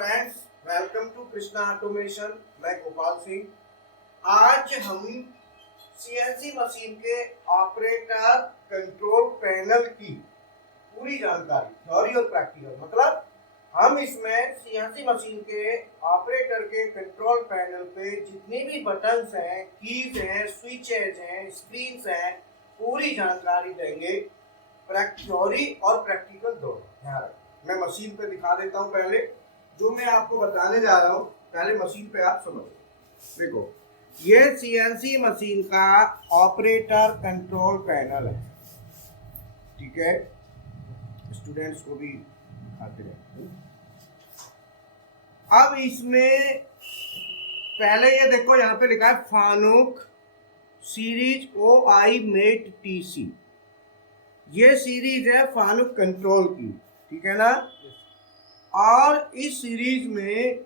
Friends, welcome to Krishna automation. मैं गोपाल सिंह। आज हम सीएनसी मशीन के ऑपरेटर कंट्रोल पैनल की पूरी जानकारी, थ्योरी और प्रैक्टिकल, मतलब हम इसमें सीएनसी मशीन के ऑपरेटर के कंट्रोल पैनल पे जितनी भी बटन्स हैं, कीज हैं, स्विचेज हैं, स्क्रीन्स हैं, पूरी जानकारी देंगे, थ्योरी और प्रैक्टिकल दोनों। ध्यान रखें, मैं मशीन पे दिखा देता हूँ। पहले जो मैं आपको बताने जा रहा हूँ, पहले मशीन पे आप समझो। देखो, ये सीएनसी मशीन का ऑपरेटर कंट्रोल पैनल है, ठीक है। स्टूडेंट्स को भी दिखाते रहते हैं। अब इसमें पहले ये देखो, यहाँ पे लिखा है Fanuc series OI mate TC। ये सीरीज है फानुक कंट्रोल की, ठीक है ना। और इस सीरीज में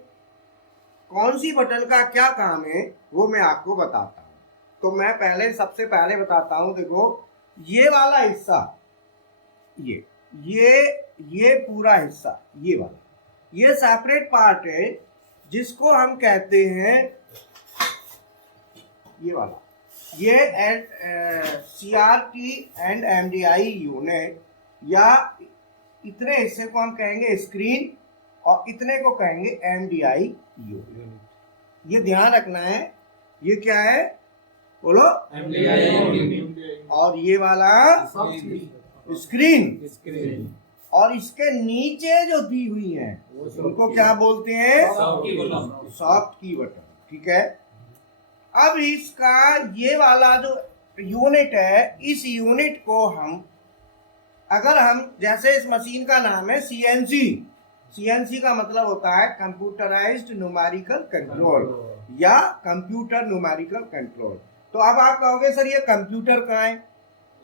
कौन सी बटन का क्या काम है वो मैं आपको बताता हूँ। तो मैं सबसे पहले बताता हूँ। देखो, ये वाला हिस्सा, ये पूरा हिस्सा, ये वाला, ये सेपरेट पार्ट है जिसको हम कहते हैं, ये वाला, ये CRT एंड MDI यूनिट, या इतने हिस्से को हम कहेंगे स्क्रीन और इतने को कहेंगे MDI यूनिट। ये ध्यान रखना है, ये क्या है बोलो? MDI। और ये वाला स्क्रीन। और इसके नीचे जो दी हुई है उनको क्या बोलते हैं? सॉफ्ट की बटन, ठीक है। अब इसका ये वाला जो यूनिट है, इस यूनिट को हम, अगर हम, जैसे इस मशीन का नाम है CNC का मतलब होता है कंप्यूटराइज्ड न्यूमेरिकल कंट्रोल या कंप्यूटर न्यूमेरिकल कंट्रोल। तो अब आप कहोगे सर ये कंप्यूटर कहाँ है?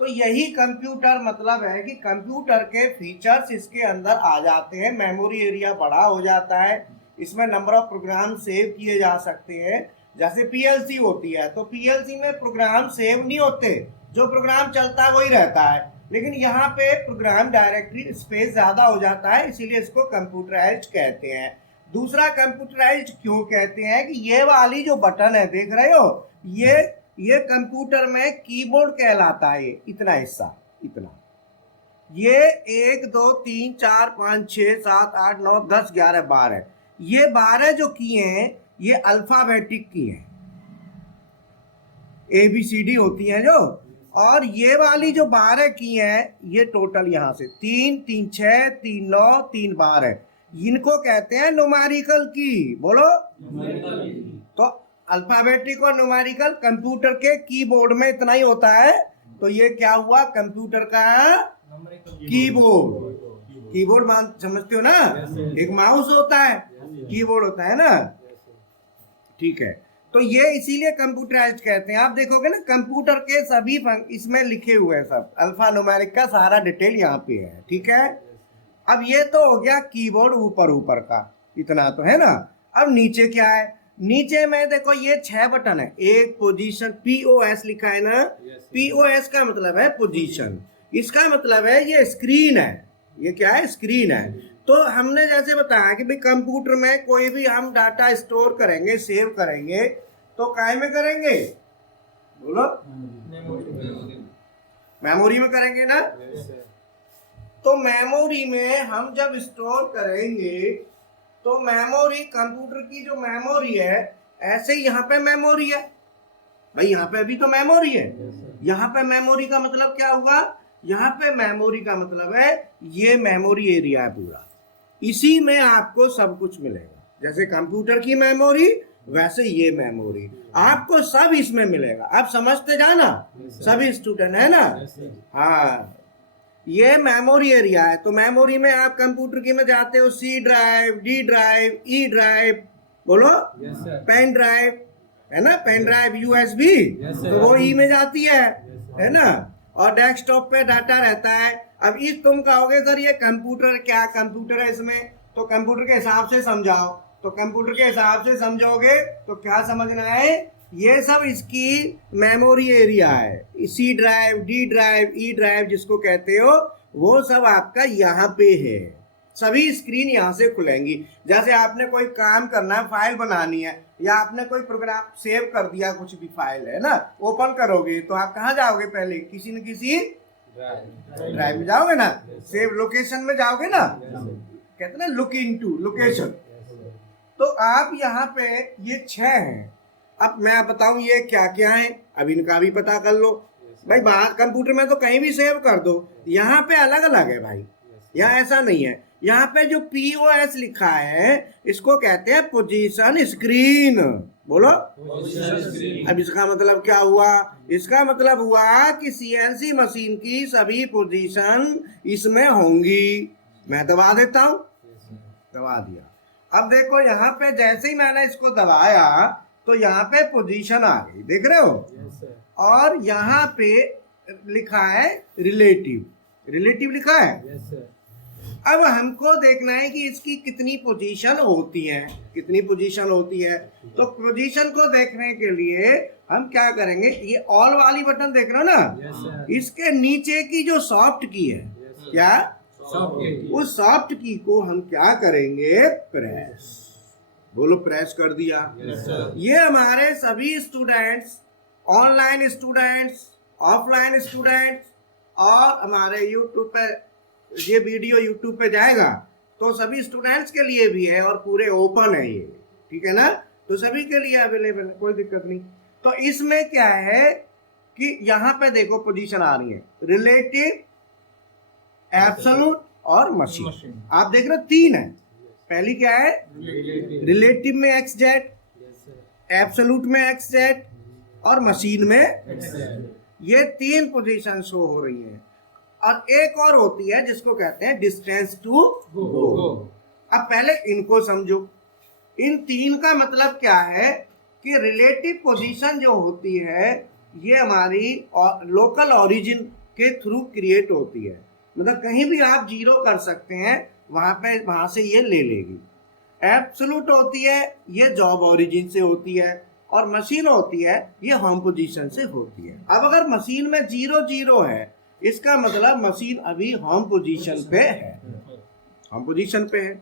तो यही कंप्यूटर मतलब है कि कंप्यूटर के फीचर्स इसके अंदर आ जाते हैं, मेमोरी एरिया बड़ा हो जाता है, इसमें नंबर ऑफ प्रोग्राम सेव किए जा सकते हैं। जैसे PLC होती है, तो PLC में प्रोग्राम सेव नहीं होते, जो प्रोग्राम चलता है वही रहता है, लेकिन यहाँ पे प्रोग्राम डायरेक्टरी स्पेस ज्यादा हो जाता है, इसीलिए इसको कंप्यूटराइज्ड कहते हैं। दूसरा, कंप्यूटराइज्ड क्यों कहते हैं कि ये वाली जो बटन है, देख रहे हो, ये कंप्यूटर में कीबोर्ड कहलाता है। ये इतना हिस्सा, इतना, ये 1 2 3 4 5 6 7 8 9 10 11 12, ये 12 जो की हैं ये अल्फाबेटिक की हैं, ABCD होती हैं जो। और ये वाली जो 12 की हैं, ये टोटल यहाँ से 3 3 6 3 9 3 12, इनको कहते हैं न्यूमेरिकल की। बोलो, तो अल्फाबेटिक और न्यूमेरिकल कंप्यूटर के कीबोर्ड में इतना ही होता है। तो ये क्या हुआ? कंप्यूटर का कीबोर्ड मान समझते हो ना? एक माउस होता है, कीबोर्ड होता है ना, ठीक है। तो ये इसीलिए कंप्यूटराइज्ड कहते हैं। आप देखोगे ना, कंप्यूटर के सभी इसमें लिखे हुए हैं, सब अल्फा न्यूमेरिक का सारा डिटेल यहाँ पे है, ठीक है। अब ये तो हो गया कीबोर्ड ऊपर का, इतना तो है ना। अब नीचे क्या है? नीचे में देखो, ये 6 बटन है। एक पोजीशन, POS लिखा है ना। POS का मतलब है पोजीशन, इसका मतलब है ये स्क्रीन है। ये क्या है? स्क्रीन है। तो हमने जैसे बताया कि भाई कंप्यूटर में कोई भी हम डाटा स्टोर करेंगे, सेव करेंगे, तो काय में करेंगे? बोलो, मेमोरी में करेंगे ना। तो मेमोरी में हम जब स्टोर करेंगे, तो मेमोरी, कंप्यूटर की जो मेमोरी है, ऐसे ही यहाँ पे मेमोरी है भाई, यहाँ पे भी तो मेमोरी है। यहाँ पे मेमोरी का मतलब क्या हुआ? यहाँ पे मेमोरी का मतलब है ये मेमोरी एरिया है पूरा, इसी में आपको सब कुछ मिलेगा। जैसे कंप्यूटर की मेमोरी, वैसे ये मेमोरी आपको सब इसमें मिलेगा। आप समझते जाना, सभी स्टूडेंट, है ना। हाँ, ये मेमोरी एरिया है। तो मेमोरी में आप कंप्यूटर की में जाते हो, C drive, D drive, E drive, बोलो, पेन ड्राइव, है ना, पेन ड्राइव USB, तो वो E में जाती है ना। और डेस्कटॉप पे डाटा रहता है। अब इस तुम कहोगे सर ये कंप्यूटर, क्या कंप्यूटर है इसमें? तो कंप्यूटर के हिसाब से समझाओ। तो कंप्यूटर के हिसाब से समझोगे तो क्या समझना है? ये सब इसकी मेमोरी एरिया है। C drive, D drive, E drive जिसको कहते हो, वो सब आपका यहाँ पे है। सभी स्क्रीन यहाँ से खुलेंगी। जैसे आपने कोई काम करना है, फाइल बनानी है, या आपने कोई प्रोग्राम सेव कर दिया, कुछ भी फाइल है ना, ओपन करोगे तो आप कहाँ जाओगे? पहले किसी न किसी ड्राइव में जाओगे ना, सेव लोकेशन में जाओगे ना, कहते ना लुक इनटू लोकेशन। तो आप यहाँ पे ये 6 हैं। अब मैं बताऊं ये क्या क्या है, अब इनका भी पता कर लो भाई। बाहर कंप्यूटर में तो कहीं भी सेव कर दो, यहाँ पे अलग अलग है भाई, यहाँ ऐसा नहीं है। यहाँ पे जो POS लिखा है इसको कहते हैं पोजीशन स्क्रीन। बोलो अब इसका मतलब क्या हुआ? इसका मतलब हुआ कि CNC मशीन की सभी पोजीशन इसमें होंगी। मैं दबा देता हूं, दबा दिया। अब देखो यहाँ पे जैसे ही मैंने इसको दबाया तो यहाँ पे पोजीशन आ गई, देख रहे हो? और यहाँ पे लिखा है रिलेटिव, रिलेटिव लिखा है। अब हमको देखना है कि इसकी कितनी पोजीशन होती है, कितनी पोजीशन होती है। तो पोजीशन को देखने के लिए हम क्या करेंगे, ये ऑल वाली बटन देख रहे हो ना, इसके नीचे की जो सॉफ्ट की है, क्या उस सॉफ्ट की को हम क्या करेंगे? प्रेस। बोलो प्रेस कर दिया। ये हमारे सभी students, online students, offline students, और हमारे यूट्यूब पे ये वीडियो यूट्यूब पे जाएगा तो सभी स्टूडेंट्स के लिए भी है और पूरे ओपन है ये, ठीक है ना? तो सभी के लिए अवेलेबल है, कोई दिक्कत नहीं। तो इसमें क्या है कि यहाँ पे देखो पोजीशन आ रही है, रिलेटिव, एब्सोल्यूट और मशीन। आप देख रहे हो 3 है। पहली क्या है? रिलेटिव में XZ, एब्सोल्यूट में XZ और मशीन में, ये 3 पोजीशन शो हो रही है। और एक और होती है जिसको कहते हैं डिस्टेंस टू गो। अब पहले इनको समझो। इन 3 का मतलब क्या है कि रिलेटिव पोजीशन जो होती है ये हमारी लोकल ओरिजिन के थ्रू क्रिएट होती है, मतलब कहीं भी आप 0 कर सकते हैं, वहां से ये ले लेगी। एब्सोल्यूट होती है, ये जॉब ओरिजिन से होती है, और मशीन होती है ये होम पोजीशन से होती है। अब अगर मशीन में 0 है, इसका मतलब मशीन अभी होम पोजीशन पे है, होम पोजीशन पे है।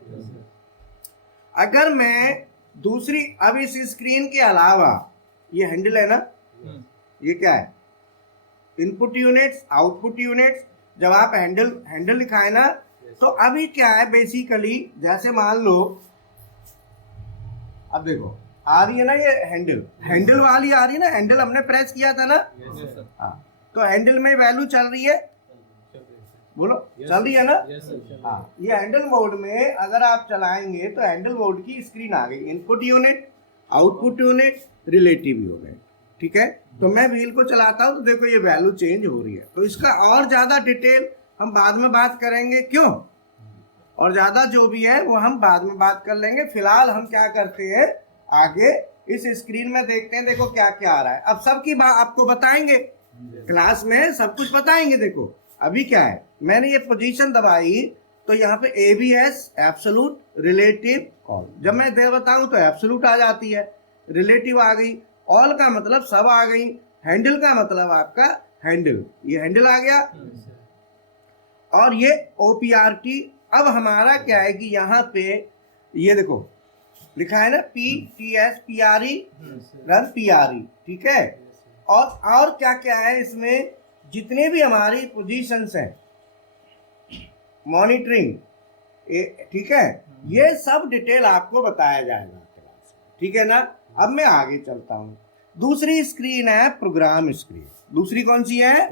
अगर मैं दूसरी, अब इस स्क्रीन के अलावा ये हैंडल है ना, ये क्या है? Input units, output units. जब आप हैंडल लिखाए ना, तो अभी क्या है बेसिकली, जैसे मान लो अब देखो आ रही है ना ये हैंडल वाली आ रही है ना, हैंडल हमने प्रेस किया था ना, हाँ, तो हैंडल में वैल्यू चल रही है, बोलो चल रही है ना? हाँ, ये हैंडल मोड में अगर आप चलाएंगे तो हैंडल मोड की स्क्रीन आ गई, input unit, output unit, relative unit, ठीक है? तो मैं व्हील को चलाता हूँ तो देखो ये वैल्यू चेंज हो रही है। तो इसका और ज्यादा डिटेल हम बाद में बात करेंगे, क्यों? और ज्यादा जो भी है वो हम बाद में बात कर लेंगे। फिलहाल हम क्या करते हैं, आगे इस स्क्रीन में देखते हैं, देखो क्या क्या आ रहा है। अब सबकी बात आपको बताएंगे, क्लास में सब कुछ बताएंगे। देखो अभी क्या है, मैंने ये पोजीशन दबाई तो यहाँ पे ABS, एब्सोल्यूट, रिलेटिव, ऑल। जब मैं दे बताऊं तो एब्सोल्यूट आ जाती है, रिलेटिव आ गई, ऑल का मतलब सब आ गई, हैंडल का मतलब आपका हैंडल, ये हैंडल आ गया, और ये OPRT। अब हमारा क्या है कि यहाँ पे ये देखो लिखा है ना PTS PRE रन PRE, ठीक है? और क्या क्या है इसमें, जितने भी हमारी पोजीशंस हैं, मॉनिटरिंग, ठीक है, ये सब डिटेल आपको बताया जाएगा क्लास में, ठीक है ना? अब मैं आगे चलता हूँ। दूसरी स्क्रीन है प्रोग्राम स्क्रीन। दूसरी कौन सी है?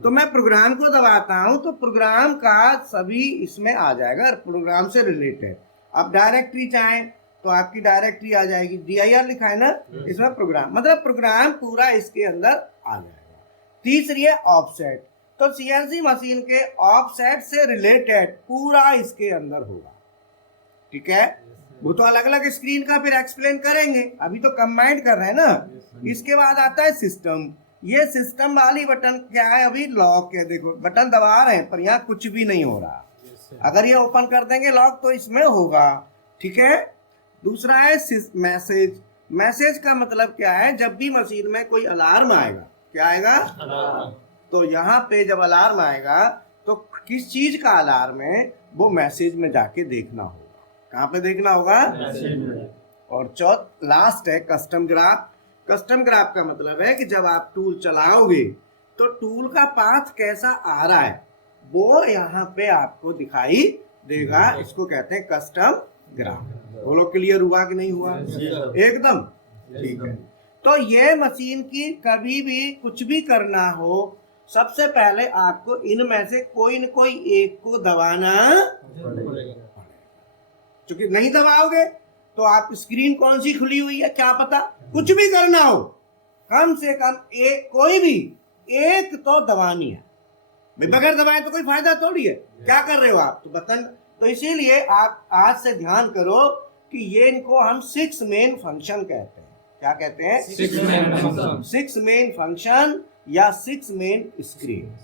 तो मैं प्रोग्राम को दबाता हूं तो प्रोग्राम का सभी इसमें आ जाएगा, प्रोग्राम से रिलेटेड। आप डायरेक्टरी चाहें तो आपकी डायरेक्टरी आ जाएगी, dir लिखा है ना, इसमें प्रोग्राम, मतलब प्रोग्राम पूरा इसके अंदर आ जाएगा। तीसरी है ऑफसेट, तो CNC मशीन के ऑफसेट से रिलेटेड पूरा इसके अंदर होगा, ठीक है? वो तो अलग अलग स्क्रीन का फिर एक्सप्लेन करेंगे, अभी तो कंबाइंड कर रहे हैं ना। इसके बाद आता है सिस्टम। ये सिस्टम वाली बटन क्या है, अभी लॉक है, देखो बटन दबा रहे हैं पर यहाँ कुछ भी नहीं हो रहा। अगर ये ओपन कर देंगे लॉक तो इसमें होगा, ठीक है? दूसरा है मैसेज। मैसेज का मतलब क्या है, जब भी मशीन में कोई अलार्म आएगा, क्या आएगा? तो यहाँ पे जब अलार्म आएगा तो किस चीज का अलार्म है वो मैसेज में जाके देखना होगा। कहाँ पे देखना होगा? और लास्ट है कस्टम ग्राफ। कस्टम ग्राफ का मतलब है कि जब आप टूल चलाओगे तो टूल का पाथ कैसा आ रहा है वो यहाँ पे आपको दिखाई देगा। इसको कहते हैं कस्टम ग्राफ। बोलो क्लियर हुआ कि नहीं हुआ? एकदम ठीक है। तो ये मशीन की कभी भी कुछ भी करना हो सबसे पहले आपको इनमें से कोई न कोई एक को दबाना पड़ेगा। क्योंकि नहीं दबाओगे तो आप स्क्रीन कौन सी खुली हुई है क्या पता। कुछ भी करना हो कम से कम एक कोई भी एक तो दबानी है भाई। बगैर दबाए तो कोई फायदा थोड़ी है। क्या कर रहे हो आप तो बटन। तो इसीलिए आप आज से ध्यान करो कि ये इनको हम 6 मेन फंक्शन कहते हैं। क्या कहते हैं? 6 मेन फंक्शन या 6 मेन स्क्रीन।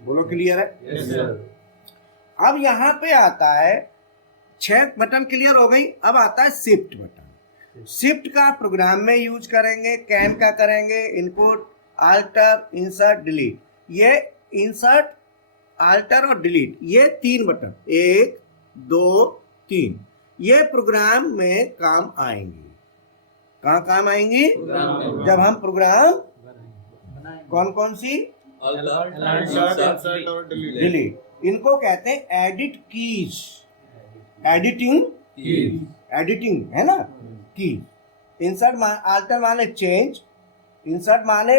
बोलो क्लियर है? अब यहाँ पे आता है 6 बटन क्लियर हो गई। अब आता है शिफ्ट बटन। शिफ्ट का प्रोग्राम में यूज करेंगे, कैम का करेंगे, इनपुट, आल्टर, इंसर्ट, डिलीट। ये इंसर्ट, आल्टर और डिलीट ये 3 बटन 1 2 3 ये प्रोग्राम में काम आएंगी। कहाँ काम आएंगी? जब हम प्रोग्राम कौन कौन सी? डिलीट। इनको कहते हैं एडिट कीज। एडिटिंग है ना की। इंसर्ट आल्टर माने चेंज, इंसर्ट माने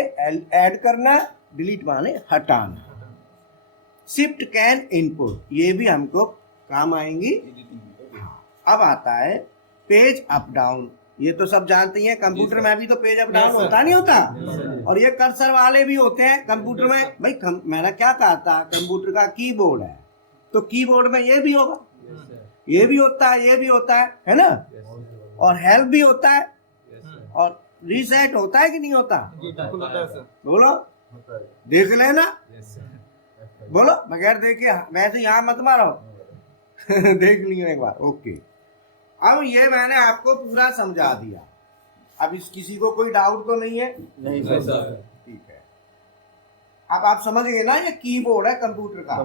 ऐड करना, डिलीट माने हटाना। शिफ्ट कैन इनपुट ये भी हमको काम आएंगी। अब आता है पेज अप डाउन। ये तो सब जानते हैं कंप्यूटर में भी तो पेज अप डाउन होता नहीं होता। और ये कर्सर वाले भी होते हैं कंप्यूटर में। भाई मैंने क्या कहा था कंप्यूटर का कीबोर्ड है तो कीबोर्ड में ये भी होगा, ये भी होता है, ये भी होता है ना। और हेल्प भी होता है और रीसेट होता है कि नहीं होता? बोलो देख लेना। बोलो बगैर देखे वैसे यहाँ मत मारो देख लियो एक बार। ओके अब ये मैंने आपको पूरा समझा दिया। अब इस किसी को कोई डाउट तो नहीं है? नहीं सर। ठीक है। अब आप समझ गए ना ये कीबोर्ड है कंप्यूटर का।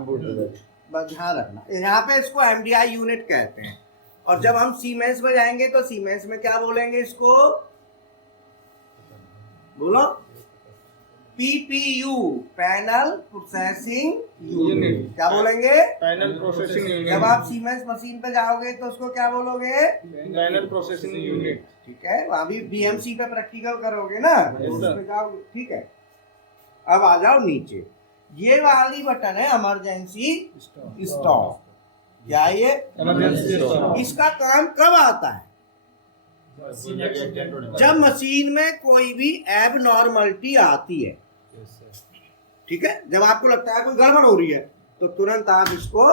बस ध्यान रखना यहाँ पे इसको एमडीआई यूनिट कहते हैं। और जब हम सीमेंस में जाएंगे तो सीमेंस में क्या बोलेंगे इसको? बोलो पीपीयू पैनल प्रोसेसिंग यूनिट। क्या बोलेंगे? Panel processing unit. जब आप सीमेंस मशीन पे जाओगे तो उसको क्या बोलोगे? Panel processing unit. ठीक है। वहां भी बीएमसी पे प्रैक्टिकल करोगे ना उसमें जाओगे। ठीक है। अब आ जाओ नीचे। ये वाली बटन है इमरजेंसी स्टॉप। क्या ये इमरजेंसी स्टॉप? इसका काम कब आता है? जब मशीन में कोई भी एबनॉर्मलिटी आती है। ठीक है। जब आपको लगता है कोई गड़बड़ हो रही है तो तुरंत आप इसको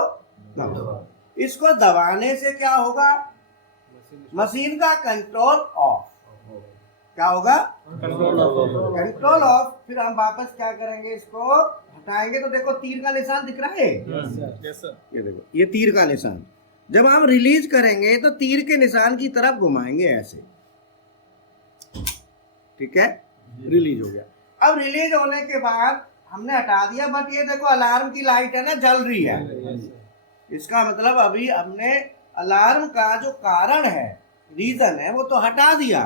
दबाओ। इसको दबाने से क्या होगा? मशीन का कंट्रोल ऑफ। क्या होगा? Control of. फिर हम वापस क्या करेंगे? इसको हटाएंगे तो देखो तीर का निशान दिख रहा है। ये देखो ये तीर का निशान। जब हम रिलीज करेंगे तो तीर के निशान की तरफ घुमाएंगे ऐसे। ठीक है। रिलीज हो गया। अब रिलीज होने के बाद हमने हटा दिया। बट ये देखो अलार्म की लाइट है ना जल रही है। इसका मतलब अभी हमने अलार्म का जो कारण है रीजन है वो तो हटा दिया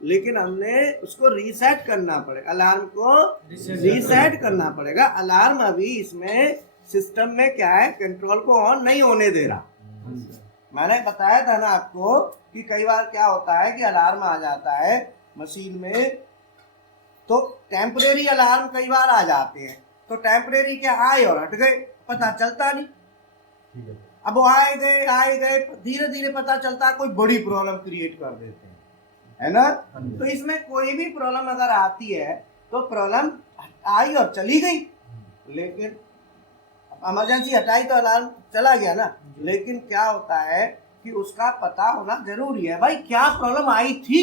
लेकिन हमने उसको रीसेट करना पड़ेगा। अलार्म को रीसेट करना पड़ेगा। अलार्म अभी इसमें सिस्टम में क्या है कंट्रोल को ऑन नहीं होने दे रहा। मैंने बताया था ना आपको कि कई बार क्या होता है कि अलार्म आ जाता है मशीन में तो टेम्परेरी अलार्म कई बार आ जाते हैं। तो टेम्परेरी क्या आए और हट गए पता चलता नहीं। अब वो आए गए धीरे धीरे पता चलता है कोई बड़ी प्रॉब्लम क्रिएट कर देते हैं है ना। तो इसमें कोई भी प्रॉब्लम अगर आती है तो प्रॉब्लम आई और चली गई लेकिन इमरजेंसी हटाई तो अलार्म चला गया ना। लेकिन क्या होता है कि उसका पता होना जरूरी है। भाई क्या प्रॉब्लम आई थी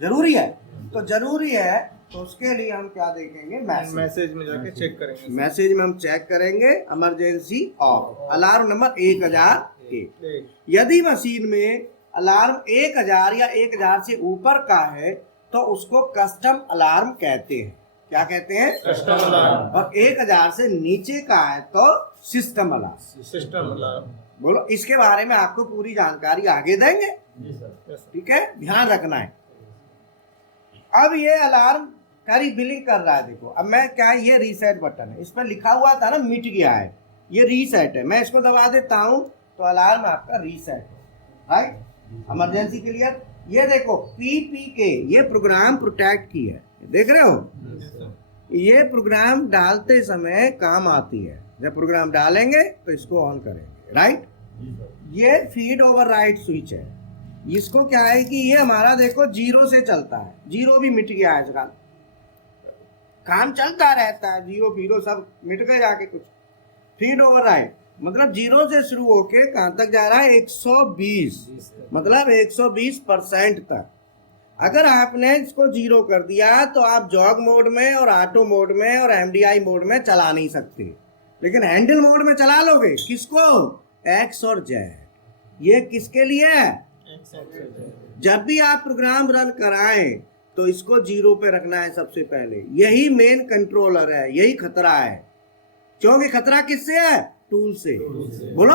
जरूरी है। तो जरूरी है तो उसके लिए हम क्या देखेंगे? मैसेज में जाके चेक करेंगे। मैसेज में हम चेक करेंगे इमरजेंसी ऑफ अलार्म नंबर 1001। यदि मशीन में अलार्म 1000 या 1000 से ऊपर का है तो उसको कस्टम अलार्म कहते हैं। क्या कहते हैं? Custom alarm. और 1000 से नीचे का है तो सिस्टम अलार्म। System alarm. बोलो, इसके बारे में आपको पूरी जानकारी आगे देंगे, ठीक है, ध्यान रखना है। अब ये अलार्म करी बिलिंग कर रहा है, देखो अब मैं क्या है, ये रीसेट बटन है, इस पर लिखा हुआ था ना मिट गया है, ये रीसेट है, मैं इसको दबा देता हूं तो अलार्म आपका रीसेट हो, राइट, इमरजेंसी क्लियर। ये देखो PPK, ये प्रोग्राम प्रोटेक्ट की है, देख रहे हो, ये प्रोग्राम डालते समय काम आती है, जब प्रोग्राम डालेंगे तो इसको ऑन करेंगे, राइट। ये फीड ओवरराइड स्विच है, इसको क्या है कि ये हमारा देखो 0 से चलता है, 0 भी मिट गया आजकल, काम चलता रहता है, 0 0 सब मिट गए जाके कुछ। फीड ओवरराइड मतलब 0 से शुरू होके कहां तक जा रहा है? 120, मतलब 120% तक। अगर आपने इसको 0 कर दिया तो आप जॉग मोड में और ऑटो मोड में और MDI मोड में चला नहीं सकते, लेकिन हैंडल मोड में चला लोगे। किसको? X और Z। ये किसके लिए है? जब भी आप प्रोग्राम रन कराएं तो इसको 0 पे रखना है सबसे पहले, यही मेन कंट्रोलर है, यही खतरा है। क्योंकि खतरा किससे है? टूल से। बोलो,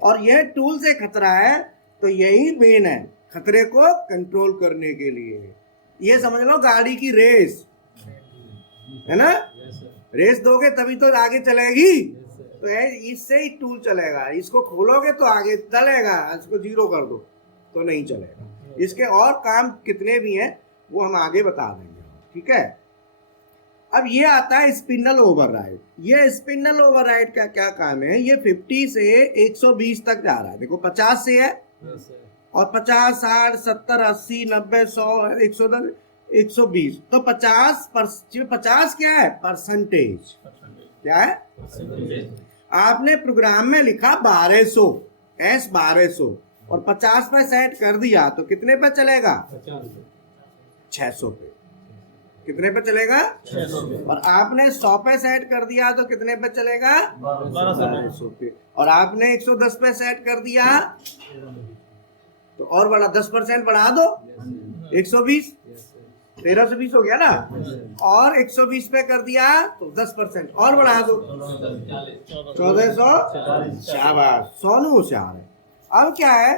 और यह टूल से खतरा है, तो यही मेन है खतरे को कंट्रोल करने के लिए। ये समझ लो गाड़ी की रेस है ना, रेस दोगे तभी तो आगे चलेगी, तो इससे ही टूल चलेगा। इसको खोलोगे तो आगे चलेगा, इसको 0 कर दो तो नहीं चलेगा। इसके और काम कितने भी हैं वो हम आगे बता देंगे, ठीक है। अब ये आता है स्पिंडल ओवरराइड। ये स्पिंडल ओवरराइड का क्या काम है? ये 50 से 120 तक जा रहा है, देखो 50 से है, और 50 60 70 80 90 100 110 120, तो 50 क्या है? परसेंटेज। क्या है? आपने प्रोग्राम में लिखा 1200 S1200 और 50 पे सेट कर दिया तो कितने पे चलेगा? 600 पे। कितने पे चलेगा? 600 पे। और आपने 100 पे सेट कर दिया तो कितने पे चलेगा? 1200 पे। और आपने 110 पे सेट कर दिया तो और बड़ा 10% बढ़ा दो, 120, 1320 हो गया ना, और 120 पे कर दिया तो 10% और बढ़ा दो, 1400। शाबाश, सोनू होशियार है। अब क्या है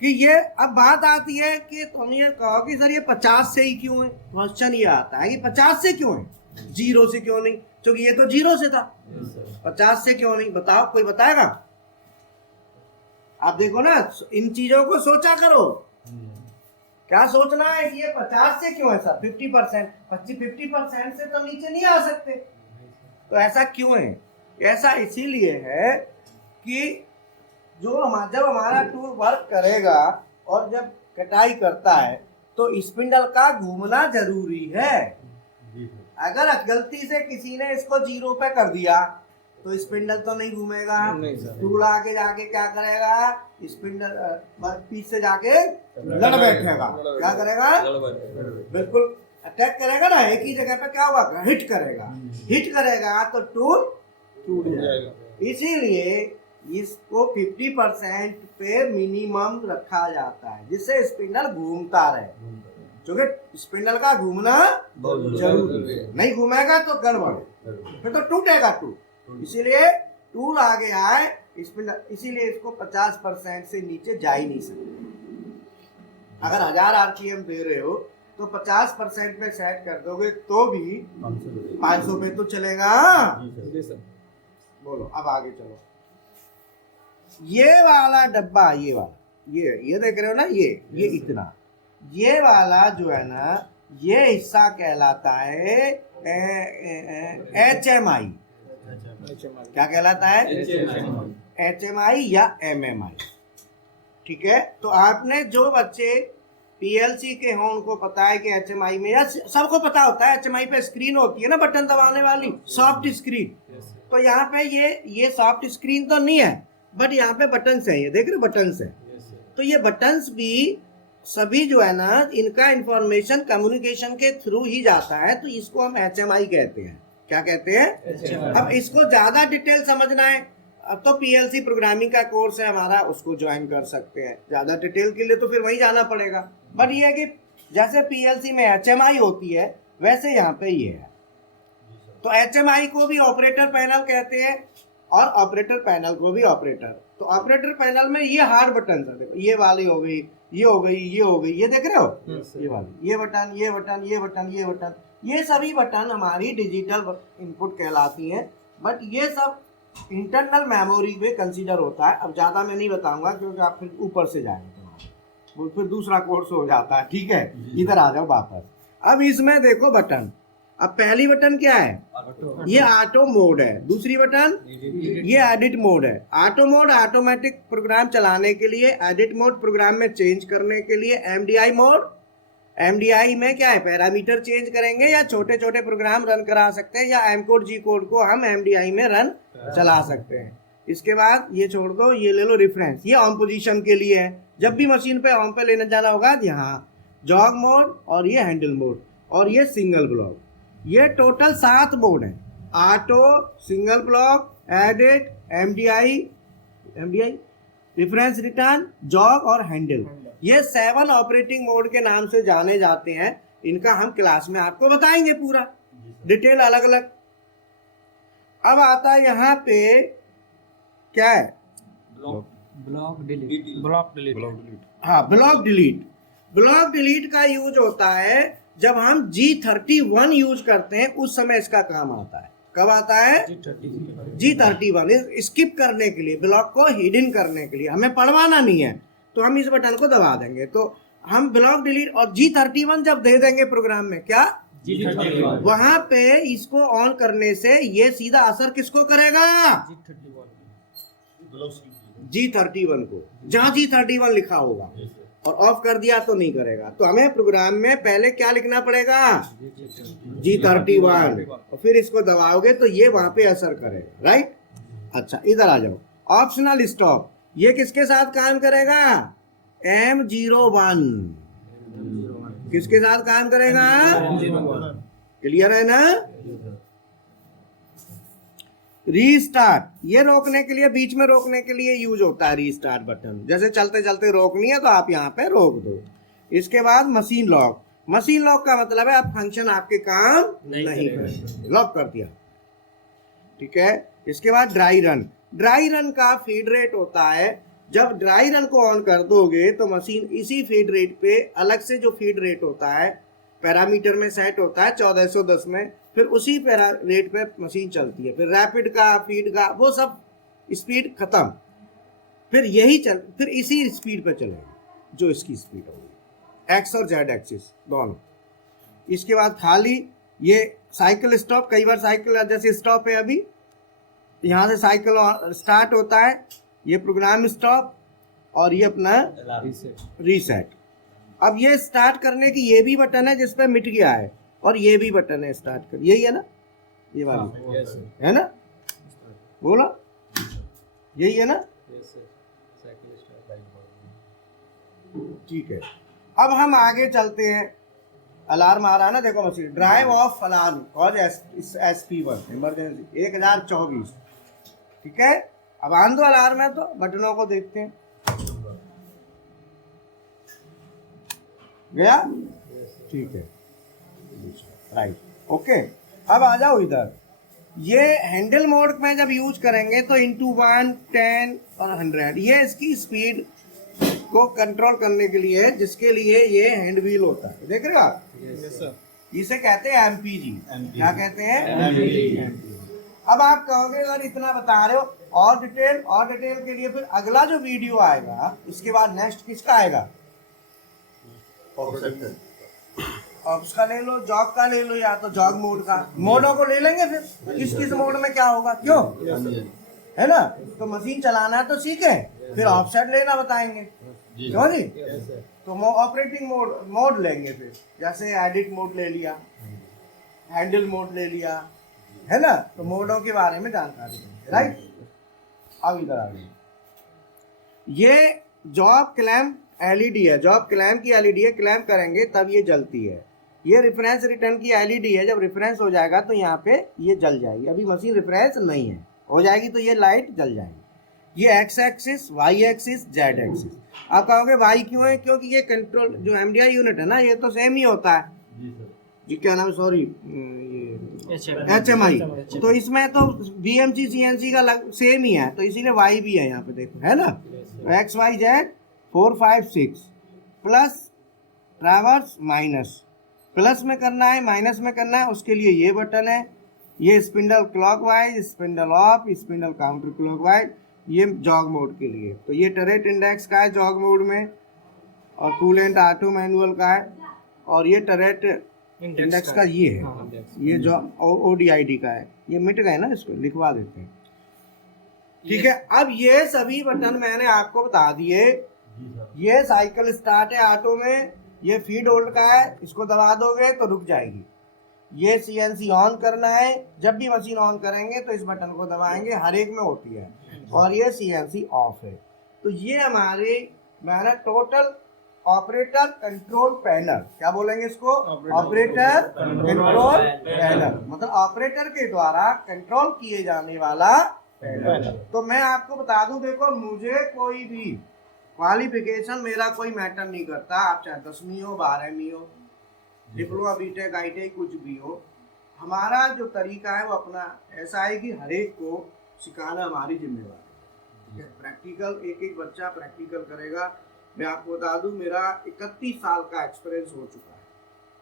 कि ये अब बात आती है कि तुम ये कहो कि सर ये 50 से ही क्यों है? क्वेश्चन ये आता है कि 50 से क्यों है, 0 से क्यों नहीं? क्योंकि ये तो 0 से था, 50 से क्यों नहीं? बताओ, कोई बताएगा? आप देखो ना, इन चीजों को सोचा करो। क्या सोचना है कि ये 50 से क्यों है सर? 50%, 50% से तो नीचे नहीं आ सकते, तो ऐसा क्यों है? ऐसा इसीलिए है कि जब हमारा टूल वर्क करेगा और जब कटाई करता है तो स्पिंडल का घूमना जरूरी है। अगर गलती से किसी ने इसको 0 पे कर दिया तो स्पिंडल तो नहीं घूमेगा, टूल आगे जाके क्या करेगा? स्पिंडल वर्कपीस से जाके लड़ बैठेगा। क्या करेगा? बिल्कुल अटैक करेगा ना, एक ही जगह पे क्या होगा? हिट करेगा। हिट करेगा तो टूल टूट जाएगा। इसीलिए इसको 50% पे मिनिमम रखा जाता है, जिससे स्पिंडल घूमता रहे, क्योंकि स्पिंडल का घूमना जरूरी है। नहीं घूमेगा तो गड़बड़, फिर तो टूटेगा टूल। इसीलिए टूल आगे आए स्पिंडल, इसीलिए इसको 50% से नीचे जा ही नहीं सकते। अगर 1000 RPM दे रहे हो तो 50% पे सेट कर दोगे तो भी 500 पे तो चलेगा। बोलो, अब आगे चलो। ये वाला डब्बा, ये वाला, ये देख रहे हो ना, ये इतना, ये वाला जो है ना, ये हिस्सा कहलाता है HMI। क्या कहलाता है? HMI या MMI, ठीक है। तो आपने जो बच्चे PLC के हों उनको पता है कि HMI में, या सबको पता होता है HMI पे स्क्रीन होती है ना बटन दबाने वाली, सॉफ्ट स्क्रीन। तो यहाँ पे ये सॉफ्ट स्क्रीन तो नहीं है, बट यहाँ पे बटन्स है, ये देख रहे हो बटन्स है। तो ये बटन्स भी सभी जो है ना, इनका इंफॉर्मेशन कम्युनिकेशन के थ्रू ही जाता है, तो इसको हम HMI कहते हैं। क्या कहते हैं? अब इसको ज्यादा डिटेल समझना है अब तो PLC प्रोग्रामिंग का कोर्स है हमारा, उसको ज्वाइन कर सकते हैं। ज्यादा डिटेल के लिए तो फिर वहीं जाना पड़ेगा। बट ये है कि जैसे PLC में HMI होती है, वैसे यहाँ पे ये है। तो HMI को भी ऑपरेटर पैनल कहते हैं और ऑपरेटर पैनल को भी ऑपरेटर। तो ऑपरेटर पैनल में ये हार्ड बटन है, देखो ये वाली हो गई, ये हो गई, ये हो गई, ये देख रहे हो, ये वाली, ये बटन, ये बटन, ये बटन, ये बटन, ये सभी बटन हमारी डिजिटल इनपुट कहलाती हैं। बट ये सब इंटरनल मेमोरी में कंसीडर होता है। अब ज़्यादा मैं नहीं बताऊंगा क्योंकि आप फिर ऊपर से जाएंगे, वो फिर दूसरा कोर्स हो जाता है, ठीक है। इधर आ जाओ वापस। अब इसमें देखो बटन, अब पहली बटन क्या है, ये ऑटो मोड है, दूसरी बटन ये एडिट मोड है। ऑटो मोड ऑटोमेटिक प्रोग्राम चलाने के लिए, एडिट मोड प्रोग्राम में चेंज करने के लिए, एमडीआई मोड, एमडीआई में क्या है, पैरामीटर चेंज करेंगे या छोटे छोटे प्रोग्राम रन करा सकते हैं, या एम कोड जी कोड को हम एमडीआई में रन चला सकते हैं। इसके बाद ये छोड़ दो, ये ले लो रेफरेंस, ये ऑन पोजीशन के लिए है, जब भी मशीन पे ऑन पे लेने जाना होगा यहाँ जॉग मोड, और ये हैंडल मोड, और ये सिंगल ब्लॉक। ये टोटल 7 मोड है, auto, single block, edit, MDI, reference return, jog और हैंडल। ये 7 ऑपरेटिंग मोड के नाम से जाने जाते हैं। इनका हम क्लास में आपको बताएंगे पूरा डिटेल अलग अलग। अब आता है यहाँ पे क्या है, ब्लॉक डिलीट। हाँ, ब्लॉक डिलीट। ब्लॉक डिलीट का यूज होता है जब हम G31 यूज करते हैं, उस समय इसका काम आता है। कब आता है, G31 स्किप करने के लिए, ब्लॉक को हिडन करने के लिए, हमें पढ़वाना नहीं है तो हम इस बटन को दबा देंगे, तो हम ब्लॉक डिलीट और G31 जब दे देंगे प्रोग्राम में, क्या G31 वहां पे इसको ऑन करने से ये सीधा असर किसको करेगा, G31 को, जहां G31 लिखा होगा, और ऑफ कर दिया तो नहीं करेगा। तो हमें प्रोग्राम में पहले क्या लिखना पड़ेगा, G31, और फिर इसको दबाओगे तो ये वहां पे असर करेगा, राइट। अच्छा, इधर आ जाओ, ऑप्शनल स्टॉप, ये किसके साथ काम करेगा, M01, किसके साथ काम करेगा, क्लियर है ना। रीस्टार्ट, ये रोकने के लिए, बीच में रोकने के लिए यूज होता है रीस्टार्ट बटन, जैसे चलते चलते रोकनी है तो आप यहाँ पे रोक दो। इसके बाद मशीन लॉक, मशीन लॉक का मतलब है अब फंक्शन आपके काम नहीं करेगा, लॉक कर दिया, ठीक है। इसके बाद ड्राई रन, ड्राई रन का फीड रेट होता है, जब ड्राई रन को ऑन कर दोगे तो मशीन इसी फीड रेट पे, अलग से जो फीड रेट होता है पैरामीटर में सेट होता है 1410 में, फिर उसी रेट पे मशीन चलती है। फिर रैपिड का, फीड का, वो सब स्पीड खत्म, फिर इसी स्पीड पे चलेगा जो इसकी स्पीड होगी, एक्स और जेड एक्सिस दोनों। इसके बाद खाली ये साइकिल स्टॉप, कई बार साइकिल जैसे स्टॉप है, अभी यहाँ से साइकिल स्टार्ट होता है, ये प्रोग्राम स्टॉप, और ये अपना रीसेट। अब ये स्टार्ट करने की ये भी बटन है जिसपे मिट गया है, और ये भी बटन है स्टार्ट कर, यही है ना, ये वाली है ना, बोलो यही है ना, ठीक है। अब हम आगे चलते हैं, अलार्म आ रहा है ना, देखो machine, drive of alarm cause SP1 emergency 1024, ठीक है। अब आन दो अलार्म है तो बटनों को देखते हैं, गया, ठीक है, राइट, ओके। अब आ जाओ इधर, ये हैंडल मोड में जब यूज करेंगे तो इंटू 1, 10 और 100, ये इसकी स्पीड को कंट्रोल करने के लिए, जिसके लिए ये हैंड व्हील होता है, देख रहे हो आप, इसे कहते हैं MPG, क्या कहते हैं, MPG। अब आप कहोगे अगर इतना बता रहे हो, और डिटेल के लिए फिर अगला जो वीडियो आएगा इसके बाद नेक्स्ट किसका आएगा, ऑप्स का ले लो, जॉग का ले लो, या तो जॉग मोड का, मोडों को ले लेंगे फिर किस मोड में क्या होगा, क्यों, है ना। तो मशीन चलाना तो सीखे, फिर ऑफसेट लेना बताएंगे, क्यों जी। तो ऑपरेटिंग मोड लेंगे, फिर जैसे एडिट मोड ले लिया, हैंडल मोड ले लिया, है ना। तो मोडों के बारे में जानकारी देंगे, राइट। अब इधर आ गए, ये जॉब क्लैम्प LED है, जॉब क्लैम्प की LED है, क्लैम्प करेंगे तब ये जलती है। ये रेफरेंस रिटर्न की LED है, जब रेफरेंस हो जाएगा तो यहाँ पे ये जल जाएगी, अभी मशीन रेफरेंस नहीं है, हो जाएगी तो ये लाइट जल जाएगी। ये X axis, Y axis, Z axis. आप कहोगे Y क्यों है, क्योंकि ये कंट्रोल जो MDI यूनिट है ना, ये तो सेम ही होता है, ये क्या नाम, सॉरी, HMI। तो इसमें तो BMC CNC का सेम ही है, तो इसीलिए Y भी है यहाँ पे, देखो है ना। तो XYZ 4 5 6 plus traverse minus, plus में करना है माइनस में करना है, उसके लिए ये बटन है। ये spindle clockwise, spindle of, spindle counter clockwise, ये जॉग मोड के लिए। तो ये टरेट इंडेक्स का है जॉग मोड में, और कूलेंट ऑटो मैनुअल का है, और ये टरेट इंडेक्स का ये है। हाँ, ये जो ODID का है, ये मिट गए ना, इसको लिखवा देते हैं। ठीक है, अब ये सभी बटन मैंने आपको बता दिए। ये साइकिल स्टार्ट है ऑटो में, ये फीड होल्ड का है, इसको दबा दोगे तो रुक जाएगी। ये CNC ऑन करना है, जब भी मशीन ऑन करेंगे तो इस बटन को दबाएंगे, हर एक में होती है। और ये CNC ऑफ है। तो ये हमारे मैंने टोटल ऑपरेटर कंट्रोल पैनल, क्या बोलेंगे इसको, ऑपरेटर कंट्रोल पैनल, मतलब ऑपरेटर के द्वारा कंट्रोल किए जाने वाला पैनल। तो मैं आपको बता दूं, देखो मुझे कोई भी क्वालिफिकेशन मेरा कोई मैटर नहीं करता, आप चाहे 10वीं हो, 12वीं हो, डिप्लोमा BTech ITI कुछ भी हो। हमारा जो तरीका है वो अपना ऐसा है कि हर एक को सिखाना हमारी जिम्मेवारी है। प्रैक्टिकल एक एक बच्चा प्रैक्टिकल करेगा। मैं आपको बता दूं, मेरा 31 साल का एक्सपीरियंस हो चुका है।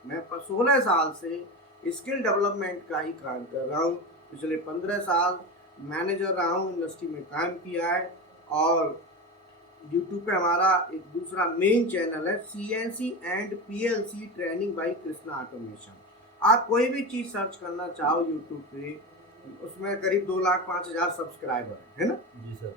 मैं 16 साल से स्किल डेवलपमेंट का ही काम कर रहा हूँ। पिछले 15 साल मैनेजर रहा हूँ, इंडस्ट्री में काम किया है। और यूट्यूब पे हमारा एक दूसरा मेन चैनल है, CNC and PLC training bye Krishna automation. आप कोई भी चीज़ सर्च करना चाहो यूट्यूब पे, उसमें करीब 2,05,000 सब्सक्राइबर है ना जी सर,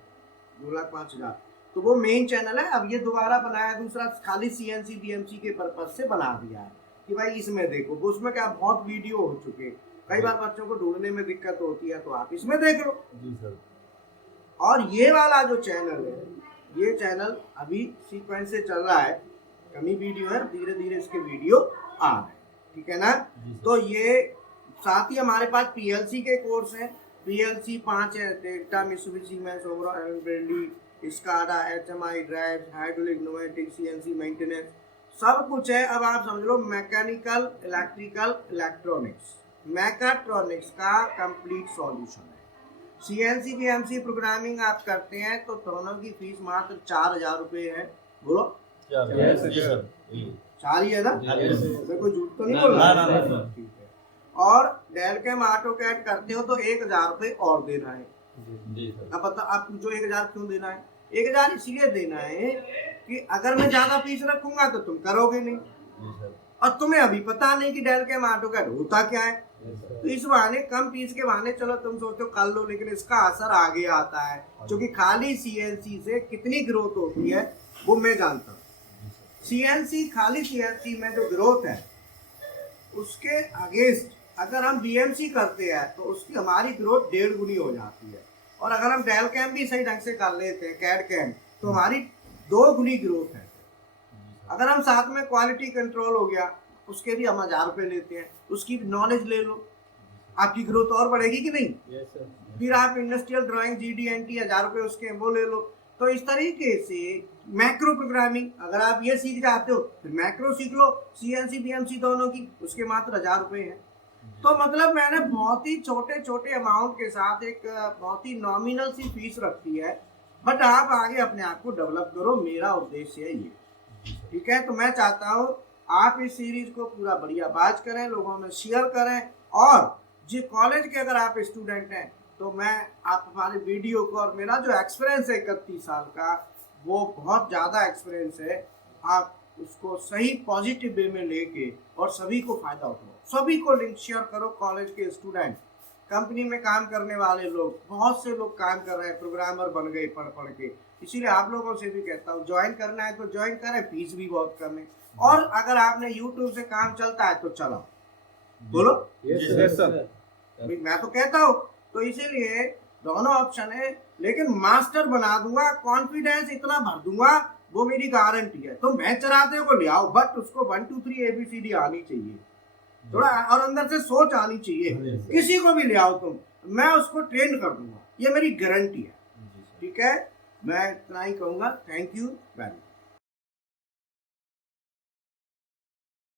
2,05,000। तो वो मेन चैनल है। अब ये दोबारा बनाया दूसरा, खाली CNC BMC के पर्पज से बना दिया है कि भाई इसमें देखो। उसमें क्या बहुत वीडियो हो चुके, कई बार बच्चों को ढूंढने में दिक्कत होती है, तो आप इसमें देख लो जी सर। और ये वाला जो चैनल है, ये चैनल अभी सीक्वेंस से चल रहा है, कमी वीडियो है, धीरे धीरे इसके वीडियो आ रहे हैं, ठीक है ना। तो ये साथ ही हमारे पास PLC के कोर्स हैं। PLC 5 है, delta, Mitsubishi, Siemens, Omron, Bradley, SCADA, HMI, drive, hydraulic, pneumatic, CNC maintenance, सब कुछ है। अब आप समझ लो मैकेनिकल, इलेक्ट्रिकल, इलेक्ट्रॉनिक्स, मैकाट्रॉनिक्स का कंप्लीट सॉल्यूशन है। CNC BMC प्रोग्रामिंग आप करते हैं तो दोनों की फीस मात्र 4,000 रुपये है। बोलो 4 ही है ना, मैं कोई झूठ तो नहीं बोल रहा। ठीक है। और डेलकैम ऑटोकैड करते हो तो 1,000 रुपये और देना है। अब बता, आप पूछो 1,000 क्यों देना है? 1,000 इसलिए देना है कि अगर मैं ज्यादा फीस रखूंगा तो तुम करोगे नहीं, और तुम्हें अभी पता नहीं कि डेलकैम ऑटोकैड होता क्या है। तो इस बहाने कम फीस के बहाने चलो तुम सोचते हो कर लो, लेकिन इसका असर आगे आता है, क्योंकि खाली CNC से कितनी ग्रोथ होती है वो मैं जानता हूँ। CNC, खाली CNC में जो ग्रोथ है उसके अगेंस्ट अगर हम BMC करते हैं तो उसकी हमारी ग्रोथ 1.5 गुनी हो जाती है। और अगर हम डेलकैम भी सही ढंग से कर लेते हैं, कैड कैम, तो हमारी 2 गुनी ग्रोथ है। अगर हम साथ में क्वालिटी कंट्रोल हो गया, उसके भी हम 1,000 रुपये लेते हैं, उसकी नॉलेज ले लो, आपकी ग्रोथ और बढ़ेगी कि नहीं। फिर आप इंडस्ट्रियल ड्राइंग GD&T 1,000 रुपये उसके वो ले लो। तो इस तरीके से मैक्रो प्रोग्रामिंग अगर आप ये सीख जाते हो, फिर मैक्रो सीख लो, CNC BMC दोनों की, उसके मात्र 1,000 रुपये हैं। तो मतलब मैंने बहुत ही छोटे छोटे अमाउंट के साथ एक बहुत ही नॉमिनल सी फीस रखी है, बट आप आगे अपने आप को डेवलप करो, मेरा उद्देश्य है ये, ठीक है। तो मैं चाहता हूँ आप इस सीरीज को पूरा बढ़िया बात करें, लोगों में शेयर करें, और जो कॉलेज के अगर आप स्टूडेंट हैं तो मैं आप हमारे वीडियो को, और मेरा जो एक्सपीरियंस है 31 साल का, वो बहुत ज़्यादा एक्सपीरियंस है, आप उसको सही पॉजिटिव वे में लेके और सभी को फायदा उठाओ, सभी को लिंक शेयर करो। कॉलेज के स्टूडेंट, कंपनी में काम करने वाले लोग, बहुत से लोग काम कर रहे हैं, प्रोग्रामर बन गए पढ़ पढ़ के। इसीलिए आप लोगों से भी कहता हूँ ज्वाइन करना है तो ज्वाइन करें, फीस भी बहुत कम है। और अगर आपने यूट्यूब से काम चलता है तो चलो, बोलो यस सर, मैं तो कहता हूँ। तो इसीलिए दोनों ऑप्शन है, लेकिन मास्टर बना दूंगा, कॉन्फिडेंस इतना भर दूंगा, वो मेरी गारंटी है। तुम भैंस चराते हो को ले आओ, बट उसको 1 2 3 ABCD आनी चाहिए थोड़ा, और अंदर से सोच आनी चाहिए। किसी को भी ले आओ तुम, मैं उसको ट्रेन कर दूंगा, ये मेरी गारंटी है, ठीक है। मैं इतना ही कहूँगा। Thank you very much.